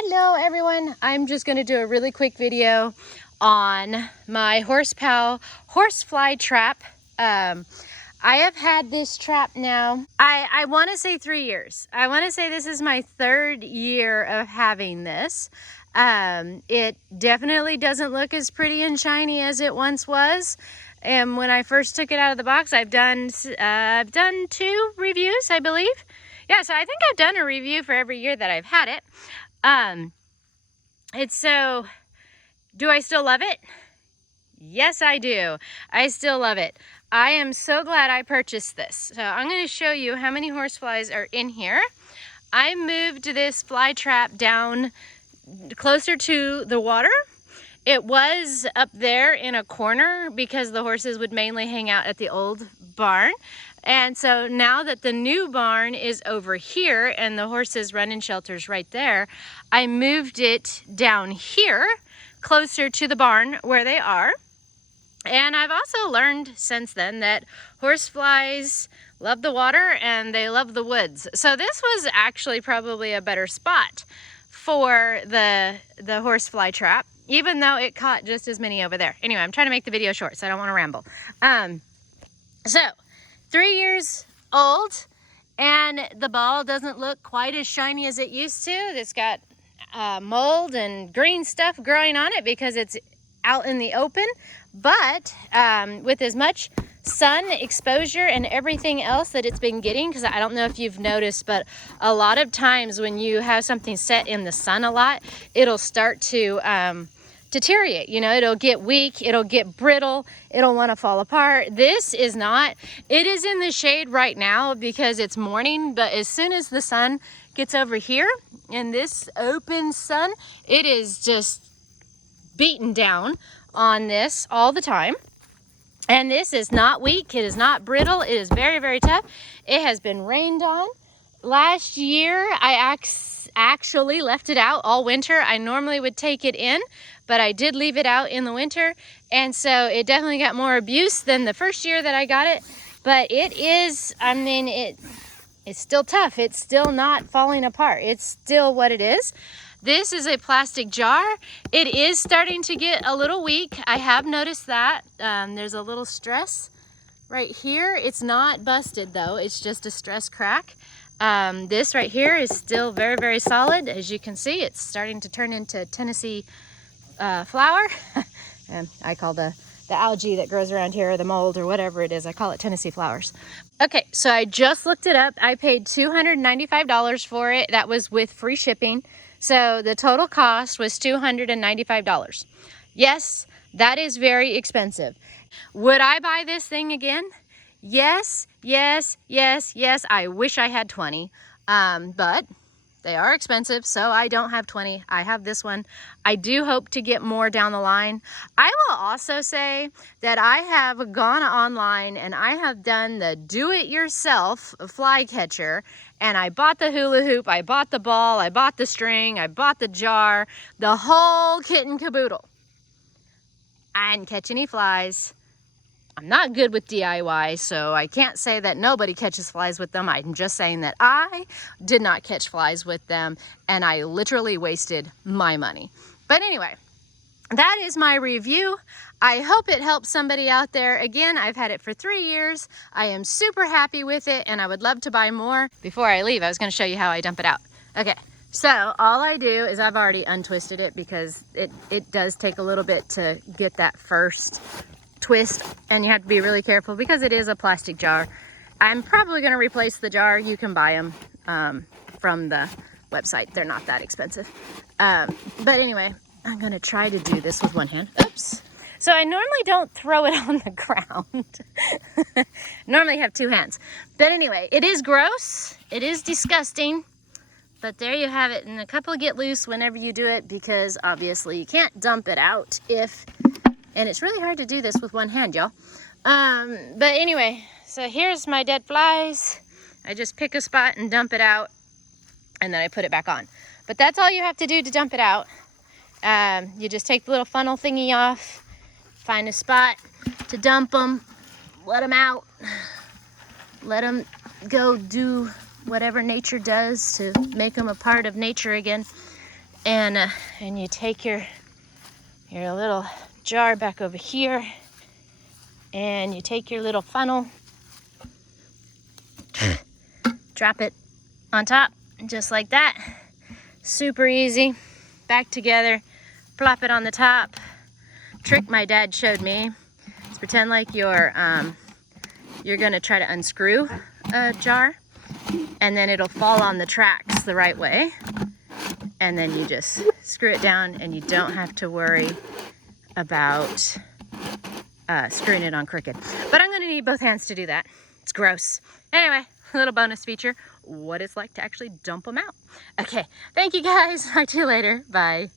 Hello everyone, I'm just going to do a really quick video on my horsefly trap. I have had this trap now, I want to say 3 years. I want to say this is my 3rd year of having this. It definitely doesn't look as pretty and shiny as it once was. And when I first took it out of the box, I've done 2 reviews, I believe. Yeah, so I think I've done a review for every year that I've had it. Do I still love it? Yes, I do. I still love it. I am so glad I purchased this. So I'm going to show you how many horseflies are in here. I moved this fly trap down closer to the water. It was up there in a corner because the horses would mainly hang out at the old barn. And so now that the new barn is over here and the horses run in shelters right there, I moved it down here closer to the barn where they are. And I've also learned since then that horseflies love the water and they love the woods. So this was actually probably a better spot for the horsefly trap, even though it caught just as many over there. Anyway, I'm trying to make the video short, so I don't want to ramble. So 3 years old, and the ball doesn't look quite as shiny as it used to. It's got mold and green stuff growing on it because it's out in the open. But with as much sun exposure and everything else that it's been getting, because I don't know if you've noticed, but a lot of times when you have something set in the sun a lot, it'll start to deteriorate. You know, it'll get weak, it'll get brittle, it'll want to fall apart. This is not. It is in the shade right now because it's morning, but as soon as the sun gets over here in this open sun, it is just beaten down on this all the time. And this is not weak, it is not brittle, it is very, very tough. It has been rained on. Last year, I actually left it out all winter. I normally would take it in, but I did leave it out in the winter. And so it definitely got more abuse than the first year that I got it. But it is, I mean, it's still tough. It's still not falling apart. It's still what it is. This is a plastic jar. It is starting to get a little weak. I have noticed that. There's a little stress right here. It's not busted though. It's just a stress crack. This right here is still very, very solid. As you can see, it's starting to turn into Tennessee flower. And I call the algae that grows around here, or the mold, or whatever it is, I call it Tennessee flowers. Okay, so I just looked it up. I paid $295 for it. That was with free shipping. So the total cost was $295. Yes, that is very expensive. Would I buy this thing again? Yes, yes, yes, yes. I wish I had 20, but they are expensive, so I don't have 20. I have this one. I do hope to get more down the line. I will also say that I have gone online and I have done the do-it-yourself fly catcher, and I bought the hula hoop, I bought the ball, I bought the string, I bought the jar, the whole kit and caboodle. I didn't catch any flies. I'm not good with DIY, so I can't say that nobody catches flies with them. I'm just saying that I did not catch flies with them, and I literally wasted my money. But anyway, that is my review. I hope it helps somebody out there. Again, I've had it for 3 years. I am super happy with it, and I would love to buy more. Before I leave, I was going to show you how I dump it out. Okay, so all I do is I've already untwisted it because it does take a little bit to get that first twist, and you have to be really careful because it is a plastic jar. I'm probably going to replace the jar. You can buy them from the website. They're not that expensive. But anyway, I'm going to try to do this with one hand. Oops. So I normally don't throw it on the ground. Normally have 2 hands. But anyway, it is gross. It is disgusting. But there you have it. And a couple get loose whenever you do it because obviously you can't dump it out and it's really hard to do this with one hand, y'all. But anyway, so here's my dead flies. I just pick a spot and dump it out, and then I put it back on. But that's all you have to do to dump it out. You just take the little funnel thingy off, find a spot to dump them, let them out, let them go do whatever nature does to make them a part of nature again. And you take your little jar back over here, and you take your little funnel, drop it on top, just like that. Super easy. Back together, plop it on the top. Trick my dad showed me is pretend like you're gonna try to unscrew a jar, and then it'll fall on the tracks the right way, and then you just screw it down, and you don't have to worry about screwing it on crooked. But I'm gonna need both hands to do that. It's gross. Anyway, a little bonus feature, what it's like to actually dump them out. Okay, thank you guys. Talk to you later. Bye.